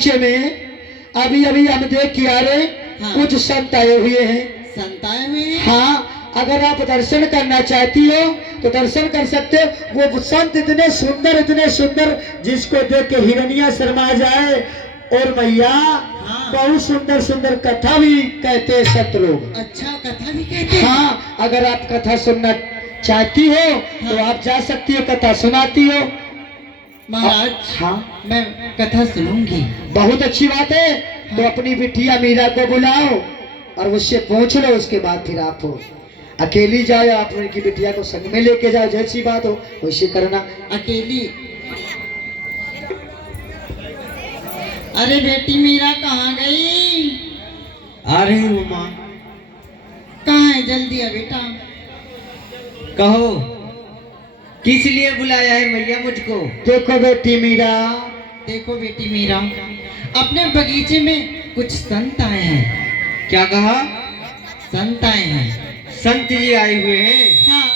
बगीचे में अभी अभी हम देख के आ रहे, हाँ। कुछ संत आए हुए हैं। संत आए हुए हैं? हाँ, अगर आप दर्शन करना चाहती हो तो दर्शन कर सकते हो। वो संत इतने सुंदर जिसको देख के हिरनिया शर्मा जाए। और भैया हाँ। बहुत सुंदर सुंदर कथा भी कहते हैं संत लोग। अच्छा, कथा भी कहते हैं? हाँ, अगर आप कथा सुनना चाहती हो तो आप जा सकती हो, कथा सुनाती हो। महाराज, हाँ, मैं कथा सुनूंगी। बहुत अच्छी बात है। तो अपनी बिटिया मीरा को बुलाओ और उससे पूछ लो, उसके बाद फिर आप हो अकेली जाओ या आप उनकी बिटिया को संग में लेके जाओ, जैसी बात हो वैसे करना। अकेली? अरे बेटी मीरा कहाँ गई? आ रही हूँ माँ। कहाँ है? जल्दी आ बेटा। कहो, किस लिए बुलाया है भैया मुझको? देखो बेटी मीरा, देखो बेटी मीरा, अपने बगीचे में कुछ संत आए हैं। क्या कहा? संत आए हैं। संत जी आए हुए हैं? हाँ,